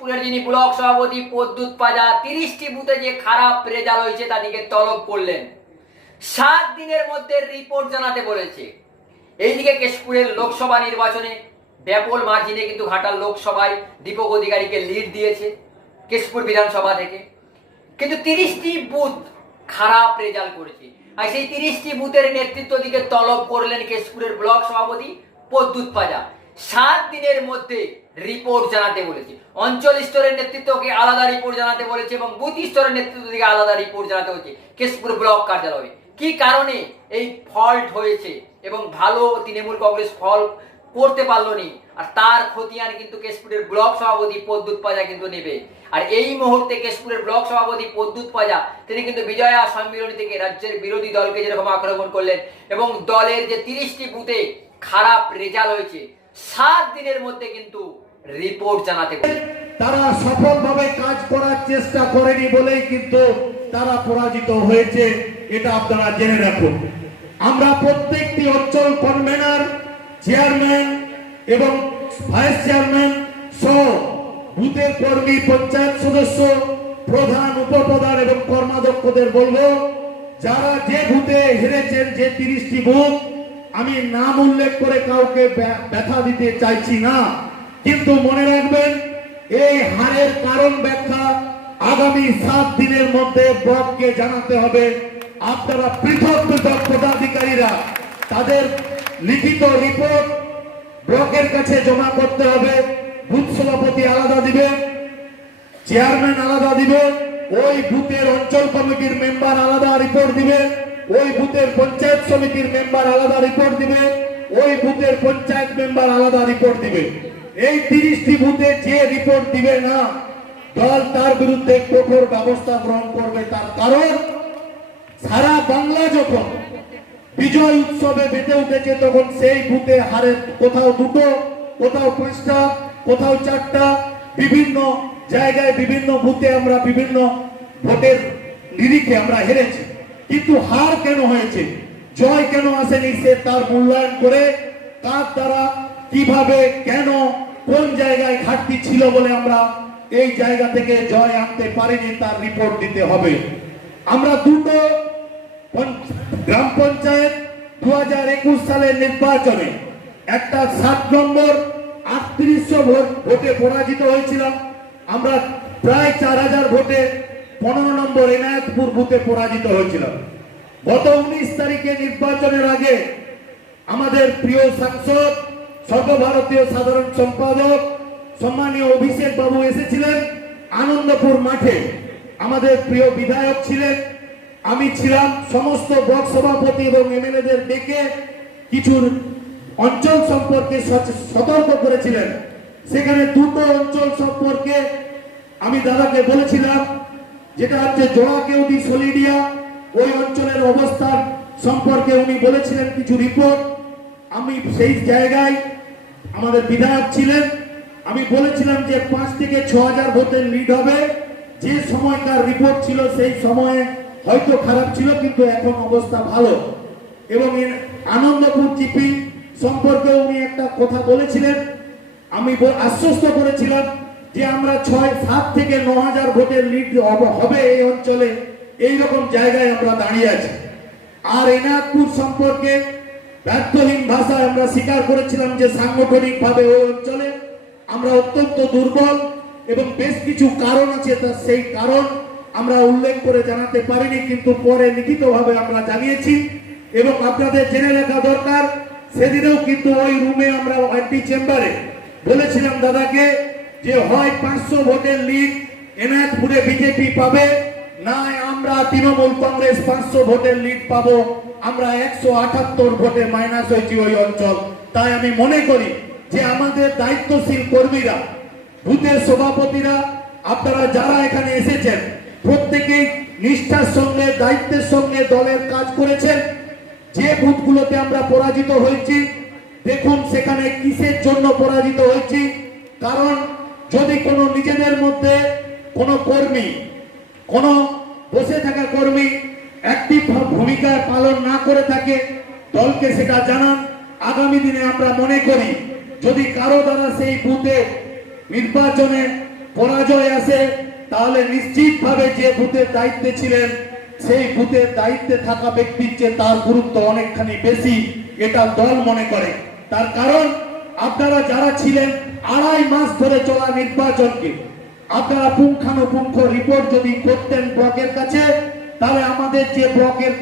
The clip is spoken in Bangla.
কেশপুরের যিনি ব্লক সভাপতি পদ্যুৎ পাজা, তিরিশটি বুথে যে খারাপ রেজাল্ট হয়েছে তাদেরকে তলব করলেন। সাত দিনের মধ্যে রিপোর্ট জানাতে বলেছে। এইদিকে কেশপুরের লোকসভা নির্বাচনে ব্যাপল মার্জিনে কিন্তু ঘাটাল লোকসভায় দীপক অধিকারীকে লিড দিয়েছে কেশপুর বিধানসভা থেকে। কিন্তু তিরিশটি বুথ খারাপ রেজাল্ট করেছে। আর সেই তিরিশটি বুথের নেতৃত্ব দিকে তলব করলেন কেশপুরের ব্লক সভাপতি পদ্যুৎ পাজা। সাত দিনের মধ্যে রিপোর্ট জানাতে বলেছে। অঞ্চল স্তরের নেতৃত্বকে আলাদা রিপোর্ট জানাতে বলেছে এবং বুথ স্তরের নেতৃত্ব দিকে আলাদা রিপোর্ট জানাতে হয়েছে কেশপুর ব্লক কার্যালয়ে। কি কারণে এই ফল্ট হয়েছে এবং ভালো তৃণমূল কংগ্রেস ফল করতে পারল নি? আর তার খতিয়ান কিন্তু কেশপুরের ব্লক সভাপতি পদ্যুৎ পাজা কিন্তু নেবে। আর এই মুহূর্তে কেশপুরের ব্লক সভাপতি পদ্যুৎ পাজা, তিনি কিন্তু বিজয়া সম্মিলনী থেকে রাজ্যের বিরোধী দলকে যেরকম আক্রমণ করলেন এবং দলের যে তিরিশটি বুথে খারাপ রেজাল্ট হয়েছে সাত দিনের মধ্যে কিন্তু রিপোর্ট জানাতে তারা সফলভাবে কাজ করার চেষ্টা করেনি বলেই কিন্তু তারা পরাজিত হয়েছে, এটা আপনারা জেনে রাখুন। আমরা প্রত্যেকটি অঞ্চল কনভেনার চেয়ারম্যান এবং ভাইস চেয়ারম্যান সহ বুথের কর্মী, পঞ্চায়েত সদস্য, প্রধান, উপপ্রধান এবং কর্মাধ্যক্ষদের বলব, যারা যে বুথে হেরেছেন, যে তিরিশটি বুথ আমি নাম উল্লেখ করে কাউকে ব্যা- ব্যথা দিতে চাইছি না। কিন্তু মনে রাখবেন, এই হারের কারণ ব্যাখ্যা আগামী সাত দিনের মধ্যে ব্লককে জানাতে হবে। আপনারা পৃথক পৃথক পদাধিকারীরা, তাদের লিখিত রিপোর্ট ব্লকের কাছে জমা করতে হবে। বুথ সভাপতি আলাদা দিবে চেয়ারম্যান আলাদা দিবে ওই বুথের অঞ্চল কমিটির মেম্বার আলাদা রিপোর্ট দিবে ওই বুথের পঞ্চায়েত সমিতির মেম্বার আলাদা রিপোর্ট দিবে, ওই বুথের পঞ্চায়েত মেম্বার আলাদা রিপোর্ট দিবে। এই তিরিশটি বুথে যে রিপোর্ট দিবে না, দল তার বিরুদ্ধে কঠোর ব্যবস্থা গ্রহণ করবে তার কারণ, সারা বাংলা যখন বিজয় উৎসবে মেতে উঠেছে, তখন সেই বুথে হারে কোথাও দুটো, কোথাও পাঁচটা, কোথাও চারটা, বিভিন্ন জায়গায় বিভিন্ন বুথে আমরা বিভিন্ন ভোটের নিরিখে আমরা হেরেছি। কিন্তু হার কেন হয়েছে? জয় কেন আসেনি সে তার মূল্যায়ন করে? কার দ্বারা কীভাবে কেন, কোন জায়গায় ঘাটতি ছিল বলে আমরা এই জায়গা থেকে জয় আনতে পারিনি তার রিপোর্ট দিতে হবে। আমরা দুটো গ্রাম পঞ্চায়েত দু হাজার একুশ সালের নির্বাচনে একটা সাত নম্বর আটত্রিশশো ভোট, ভোটে পরাজিত হয়েছিলাম। আমরা প্রায় চার হাজার ভোটে পনেরো নম্বর এনায়তপুর বুথে পরাজিত হয়েছিল গত উনিশ তারিখে নির্বাচনের আগে আমাদের প্রিয় সাংসদ, সর্বভারতীয় সাধারণ সম্পাদক, সম্মানীয় অভিষেক বাবু এসেছিলেন আনন্দপুর মাঠে। আমাদের প্রিয় বিধায়ক ছিলেন। আমি ছিলাম সমস্ত ব্লক সভাপতি এবং এমএলএদের ডেকে কিছু অঞ্চল সম্পর্কে সতর্ক করেছিলেন। সেখানে দুটো অঞ্চল সম্পর্কে আমি দাদাকে বলেছিলাম যেটা হচ্ছে জোড়া কেউটি সলিডিয়া ওই অঞ্চলের অবস্থান সম্পর্কে উনি বলেছিলেন কিছু রিপোর্ট আমি সেই জায়গায় আমাদের বিধায়ক ছিলেন। আমি বলেছিলাম যে পাঁচ থেকে ছ হাজার ভোটের লিড হবে। যে সময়কার রিপোর্ট ছিল সেই সময়ে হয়তো খারাপ ছিল, কিন্তু এখন অবস্থা ভালো। এবং এর আনন্দপুর জিপি সম্পর্কে উনি একটা কথা বলেছিলেন। আমি আশ্বস্ত করেছিলাম যে আমরা ছয়, সাত থেকে ন হাজার ভোটের লিড হবে এই অঞ্চলে এই রকম জায়গায় আমরা দাঁড়িয়ে আছি। আর এনায়তপুর সম্পর্কে ব্যর্থহীন ভাষায় আমরা স্বীকার করেছিলাম যে সাংগঠনিক ভাবে ওই অঞ্চলে আমরা অত্যন্ত দুর্বল এবং বেশ কিছু কারণ আছে তার সেই কারণ আমরা উল্লেখ করে জানাতে পারিনি, কিন্তু পরে লিখিতভাবে আমরা জানিয়েছি। এবং আপনাদের জেনে রাখা দরকার, সেদিনেও কিন্তু ওই রুমে আমরা অ্যান্টি চেম্বারে বলেছিলাম, দাদাকে যে হয় পাঁচশো ভোটের লিড এনায়তপুরে বিজেপি পাবে না আমরা তৃণমূল কংগ্রেস পাঁচশো ভোটের লিড পাবো, আমরা একশো আটাত্তর ভোটে মাইনাস হয়েছি ওই অঞ্চল। তাই আমি মনে করি যে আমাদের দায়িত্বশীল কর্মীরা, বুথের সভাপতিরা, আপনারা যারা এখানে এসেছেন, প্রত্যেকেই নিষ্ঠার সঙ্গে, দায়িত্বের সঙ্গে দলের কাজ করেছেন। যে বুথগুলোতে আমরা পরাজিত হয়েছি, দেখুন সেখানে কিসের জন্য পরাজিত হয়েছি। কারণ যদি কোনো নিজেদের মধ্যে কোনো কর্মী, কোনো বসে থাকা কর্মী অ্যাক্টিভ ভূমিকা পালন না করে থাকে, দলকে সেটা জানান। আগামী দিনে আমরা মনে করি, যদি কারও দ্বারা সেই বুথে নির্বাচনে পরাজয় আসে, তাহলে নিশ্চিতভাবে যে বুথের দায়িত্বে ছিলেন, সেই বুথের দায়িত্বে থাকা ব্যক্তির চেয়ে তার গুরুত্ব অনেকখানি বেশি, এটা দল মনে করে। তার কারণ আপনারা যারা ছিলেন আড়াই মাস ধরে চলা নির্বাচনকে, আপনারা পুঙ্খানুপুঙ্খ রিপোর্ট যদি করতেন ব্লকের কাছে, তাহলে আমাদের যে ব্লকের